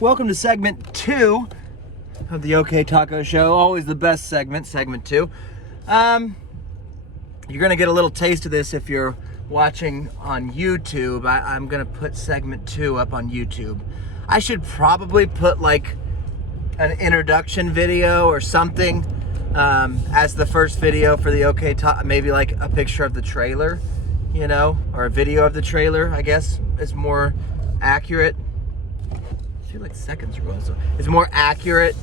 Welcome to segment 2 of the OK Taco Show. Always the best segment 2. You're gonna get a little taste of this if you're watching on YouTube. I'm gonna put segment 2 up on YouTube. I should probably put like an introduction video or something as the first video for the OK Taco. Maybe like a picture of the trailer, you know, or a video of the trailer. I guess is more accurate. I feel like seconds are going, so it's more accurate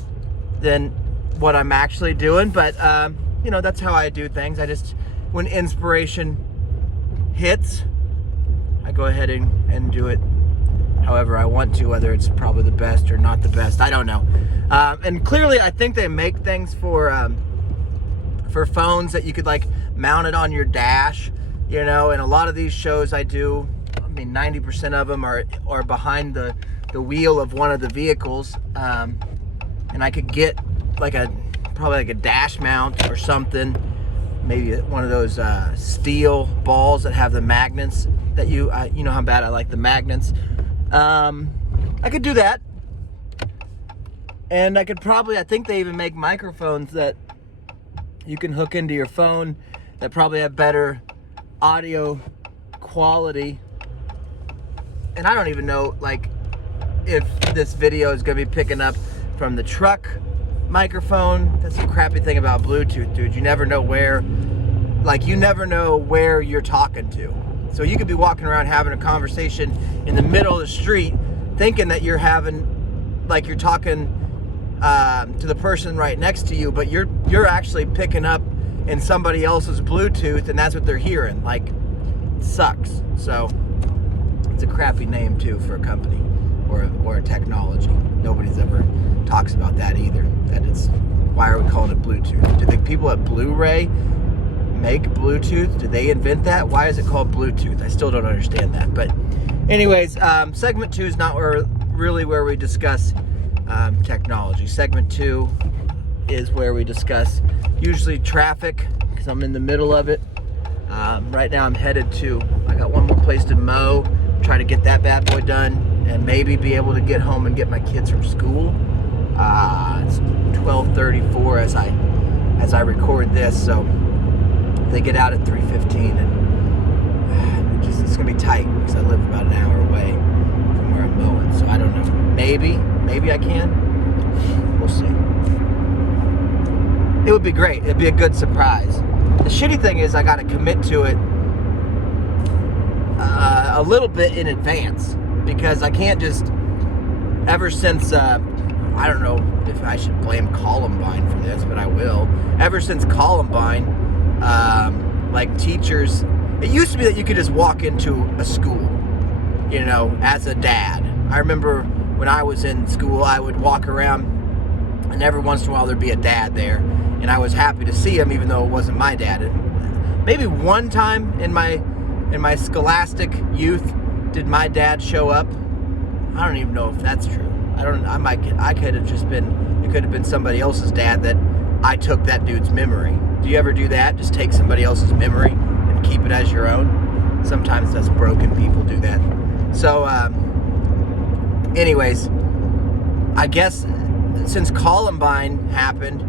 than what I'm actually doing, but you know, that's how I do things. I just, when inspiration hits, I go ahead and do it however I want to, whether it's probably the best or not the best, I don't know. And clearly I think they make things for phones that you could like mount it on your dash, you know, and a lot of these shows I do, I mean 90% of them are behind the wheel of one of the vehicles, and I could get like probably like a dash mount or something, maybe one of those steel balls that have the magnets that you know how bad I like the magnets. I could do that, and I could probably, I think they even make microphones that you can hook into your phone that probably have better audio quality, and I don't even know like if this video is gonna be picking up from the truck microphone. That's the crappy thing about Bluetooth, dude. You never know where, like, you never know where you're talking to. So you could be walking around having a conversation in the middle of the street thinking that you're having, like you're talking to the person right next to you, but you're actually picking up in somebody else's Bluetooth, and that's what they're hearing. Like, it sucks. So it's a crappy name too for a company or a technology. Nobody's ever talks about that either. That it's, why are we calling it Bluetooth? Do the people at Blu-ray make Bluetooth? Did they invent that? Why is it called Bluetooth? I still don't understand that. But anyways, segment 2 is not really where we discuss technology. Segment 2 is where we discuss usually traffic, because I'm in the middle of it. Right now I'm headed to, I got one more place to mow, try to get that bad boy done, and maybe be able to get home and get my kids from school. It's 12:34 as I record this, so they get out at 3:15, and it's gonna be tight because I live about an hour away from where I'm mowing. So I don't know. Maybe I can. We'll see. It would be great. It'd be a good surprise. The shitty thing is I got to commit to it a little bit in advance, because I can't just, ever since, I don't know if I should blame Columbine for this, but I will. Ever since Columbine, like teachers, it used to be that you could just walk into a school, you know, as a dad. I remember when I was in school, I would walk around, and every once in a while there'd be a dad there, and I was happy to see him even though it wasn't my dad. And maybe one time in my scholastic youth did my dad show up. I don't even know if that's true. I could have just been, it could have been somebody else's dad that I took that dude's memory. Do you ever do that? Just take somebody else's memory and keep it as your own? Sometimes us broken people do that. So anyways, I guess since Columbine happened,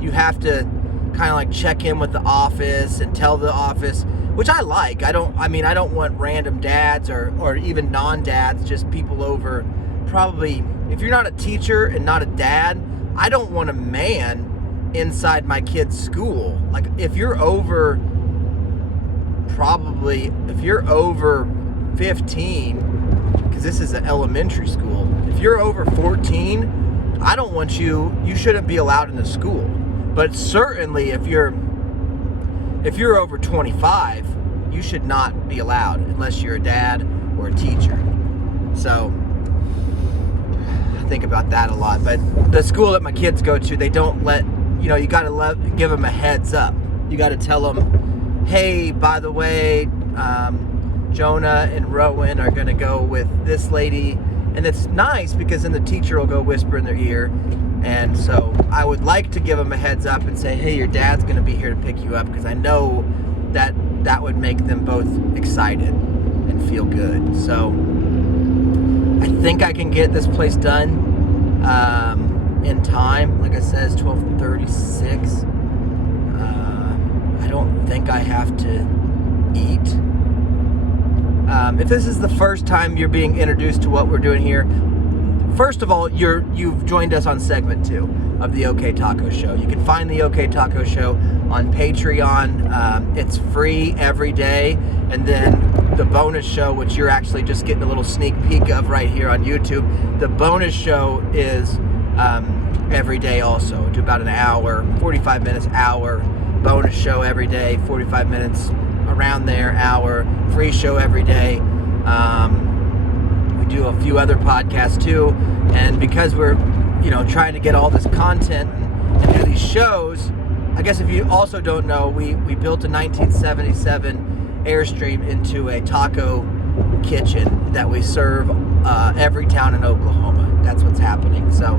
you have to kind of like check in with the office and tell the office, which I like. I don't want random dads or even non-dads, just people over, probably, if you're not a teacher and not a dad, I don't want a man inside my kid's school. Like, if you're over 15, because this is an elementary school, if you're over 14, I don't want you shouldn't be allowed in the school. But certainly if you're over 25, you should not be allowed unless you're a dad or a teacher. So I think about that a lot. But the school that my kids go to, they don't let, you got to give them a heads up. You got to tell them, hey, by the way, Jonah and Rowan are going to go with this lady. And it's nice because then the teacher will go whisper in their ear. And so I would like to give them a heads up and say, hey, your dad's going to be here to pick you up, because I know that that would make them both excited and feel good. So I think I can get this place done in time. Like I said, it's 12:36. I don't think I have to eat. If this is the first time you're being introduced to what we're doing here, first of all, you've joined us on segment 2 of the OK Taco Show. You can find the OK Taco Show on Patreon. It's free every day, and then the bonus show, which you're actually just getting a little sneak peek of right here on YouTube, the bonus show is every day also. Do about an hour, 45 minutes, hour bonus show every day, 45 minutes around there, hour free show every day. We do a few other podcasts too, and because we're trying to get all this content and do these shows, I guess if you also don't know, we built a 1977 Airstream into a taco kitchen that we serve every town in Oklahoma. That's what's happening. So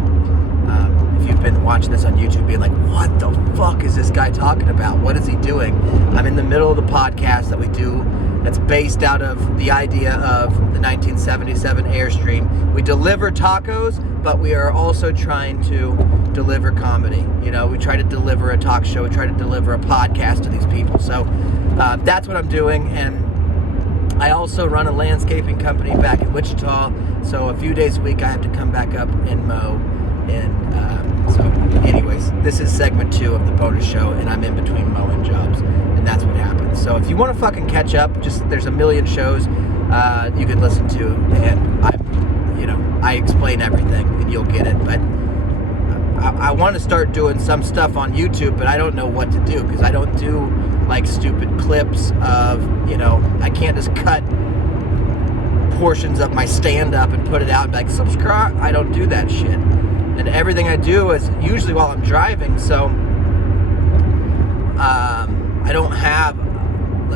if you've been watching this on YouTube being like, what the fuck is this guy talking about? What is he doing? I'm in the middle of the podcast that we do that's based out of the idea of the 1977 Airstream. We deliver tacos, but we are also trying to deliver comedy. We try to deliver a talk show. We try to deliver a podcast to these people. So that's what I'm doing. And I also run a landscaping company back in Wichita. So a few days a week I have to come back up and mow. And so anyways, this is segment 2 of the bonus show, and I'm in between mowing jobs, and that's what happens. So if you want to fucking catch up, there's a million shows you can listen to, and I explain everything, and you'll get it. But I want to start doing some stuff on YouTube, but I don't know what to do, because I don't do like stupid clips of, I can't just cut portions of my stand-up and put it out and be like, subscribe. I don't do that shit. And everything I do is usually while I'm driving, so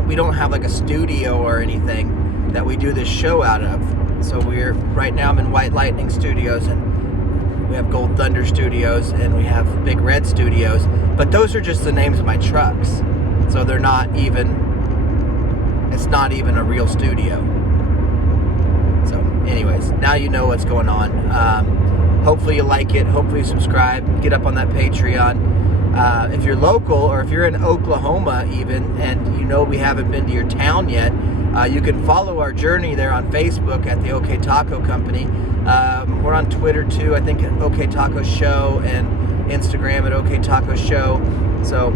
we don't have like a studio or anything that we do this show out of. So right now I'm in White Lightning Studios, and we have Gold Thunder Studios, and we have Big Red Studios, but those are just the names of my trucks. So it's not even a real studio. So anyways, now you know what's going on. Hopefully you like it. Hopefully you subscribe. Get up on that Patreon. If you're local, or if you're in Oklahoma even, and we haven't been to your town yet, you can follow our journey there on Facebook at the OK Taco Company. We're on Twitter too, I think at OK Taco Show, and Instagram at OK Taco Show. So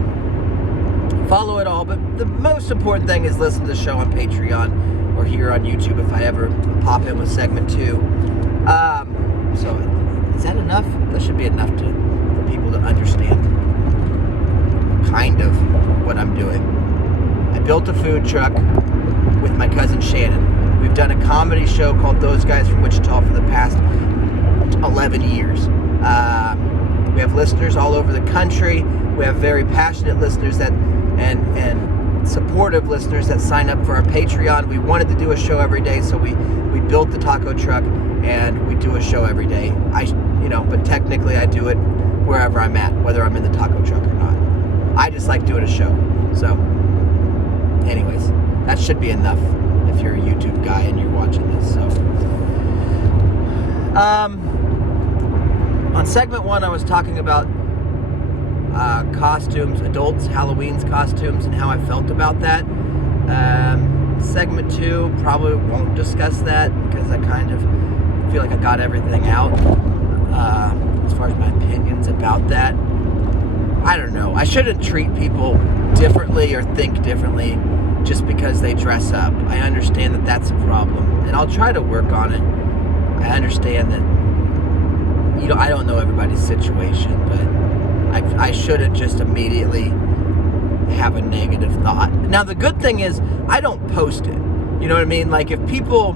follow it all. But the most important thing is listen to the show on Patreon or here on YouTube if I ever pop in with segment 2. So is that enough? That should be enough for people to understand kind of what I'm doing. I built a food truck with my cousin Shannon. We've done a comedy show called Those Guys from Wichita for the past 11 years. We have listeners all over the country. We have very passionate listeners and supportive listeners that sign up for our Patreon. We wanted to do a show every day, so we built the taco truck, and we do a show every day. But technically I do it wherever I'm at, whether I'm in the taco truck or not. I just like doing a show. So anyways, that should be enough if you're a YouTube guy and you're watching this. So on segment 1 I was talking about costumes, adults, Halloween's costumes, and how I felt about that. Segment 2 probably won't discuss that, because I kind of feel like I got everything out as far as my opinions about that. I don't know. I shouldn't treat people differently or think differently just because they dress up. I understand that that's a problem, and I'll try to work on it. I understand that I don't know everybody's situation, but I shouldn't just immediately have a negative thought. Now the good thing is I don't post it. You know what I mean? Like, if people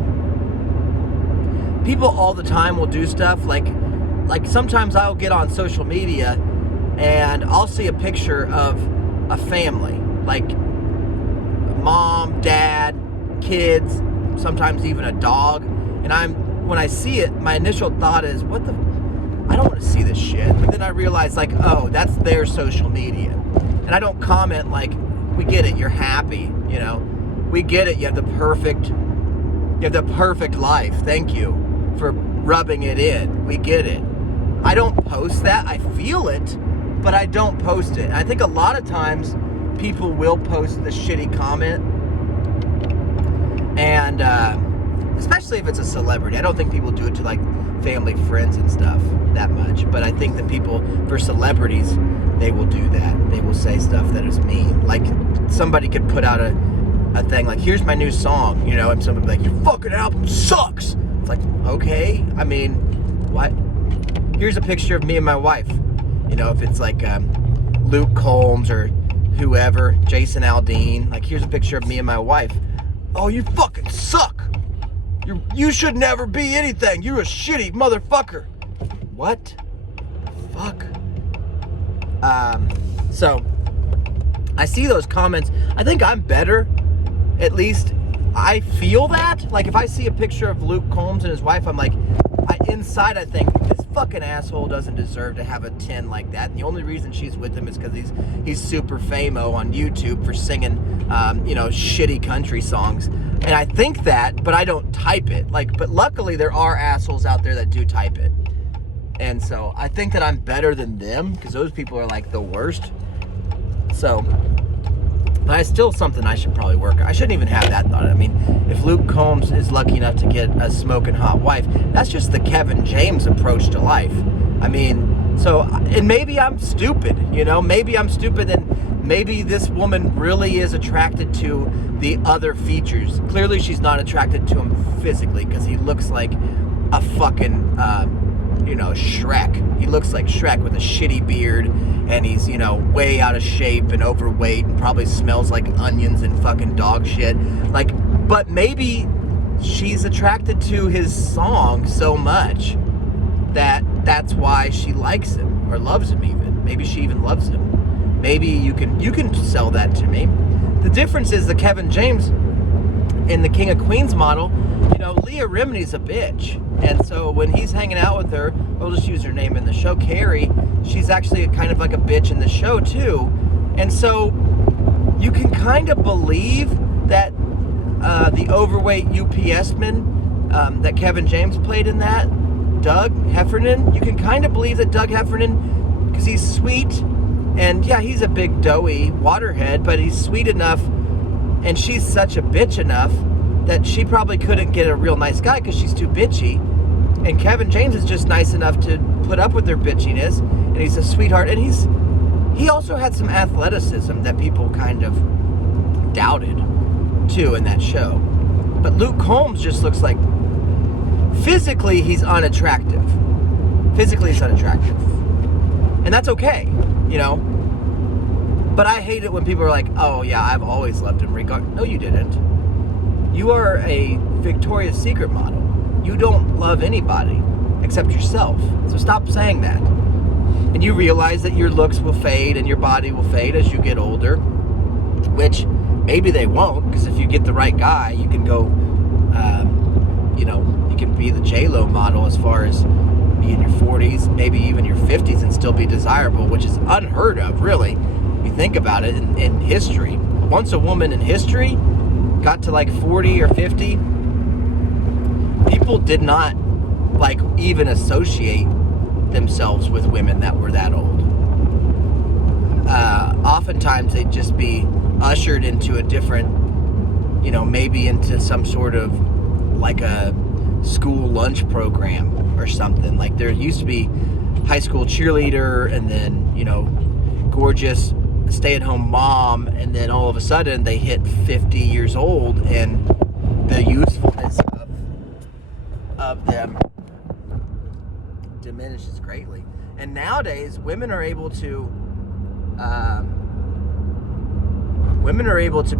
all the time will do stuff like sometimes I'll get on social media and I'll see a picture of a family, like mom, dad, kids, sometimes even a dog, and when I see it, my initial thought is, I don't want to see this shit. But then I realize, like, oh, that's their social media. And I don't comment like, we get it, you're happy. You know, we get it. You have the perfect life. Thank you for rubbing it in. We get it. I don't post that. I feel it, but I don't post it. I think a lot of times people will post the shitty comment, and especially if it's a celebrity. I don't think people do it to like family, friends, and stuff that much. But I think that people, for celebrities, they will do that. They will say stuff that is mean. Like somebody could put out a thing like, here's my new song, you know, and somebody would be like, your fucking album sucks. It's like, okay, I mean, what? Here's a picture of me and my wife. You know, if it's like Luke Combs or whoever, Jason Aldean, like here's a picture of me and my wife. Oh, you fucking suck. You should never be anything. You're a shitty motherfucker. What the fuck? So I see those comments. I think I'm better. At least I feel that. Like if I see a picture of Luke Combs and his wife, I'm like, inside I think, this fucking asshole doesn't deserve to have a 10 like that. And the only reason she's with him is because he's super famo on YouTube for singing, you know, shitty country songs. And I think that, but I don't type it. Like, but luckily there are assholes out there that do type it. And so I think that I'm better than them because those people are like the worst. So, but it's still something I should probably work on. I shouldn't even have that thought. I mean, if Luke Combs is lucky enough to get a smoking hot wife, that's just the Kevin James approach to life. I mean, so, and maybe I'm stupid, you know? Maybe I'm stupid and maybe this woman really is attracted to the other features. Clearly she's not attracted to him physically because he looks like a fucking, you know, Shrek. He looks like Shrek with a shitty beard, and he's, you know, way out of shape and overweight and probably smells like onions and fucking dog shit. Like, but maybe she's attracted to his song so much that that's why she likes him or loves him even. Maybe she even loves him. Maybe you can sell that to me. The difference is the Kevin James in the King of Queens model, you know, Leah Remini's a bitch. And so when he's hanging out with her, we'll just use her name in the show, Carrie, she's actually kind of like a bitch in the show too. And so you can kind of believe that the overweight UPS man that Kevin James played in that, Doug Heffernan, you can kind of believe that Doug Heffernan, because he's sweet, and yeah, he's a big doughy waterhead, but he's sweet enough, and she's such a bitch enough that she probably couldn't get a real nice guy because she's too bitchy. And Kevin James is just nice enough to put up with their bitchiness, and he's a sweetheart, and he also had some athleticism that people kind of doubted too in that show. But Luke Combs just looks like, physically he's unattractive. Physically he's unattractive. And that's okay, you know? But I hate it when people are like, oh yeah, I've always loved him. No, you didn't. You are a Victoria's Secret model. You don't love anybody except yourself. So stop saying that. And you realize that your looks will fade and your body will fade as you get older, which maybe they won't, because if you get the right guy, you can go, you know, you can be the J-Lo model as far as be in your 40s, maybe even your 50s and still be desirable, which is unheard of, really. You think about it in history. Once a woman in history got to like 40 or 50, people did not like even associate themselves with women that were that old. Oftentimes they'd just be ushered into a different, you know, maybe into some sort of like a school lunch program or something. Like there used to be high school cheerleader and then, you know, gorgeous stay-at-home mom, and then all of a sudden they hit 50 years old and the usefulness of them diminishes greatly. And nowadays women are able to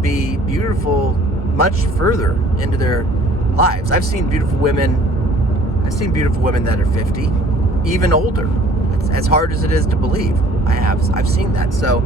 be beautiful much further into their lives. I've seen beautiful women that are 50, even older. It's as hard as it is to believe. I've seen that. So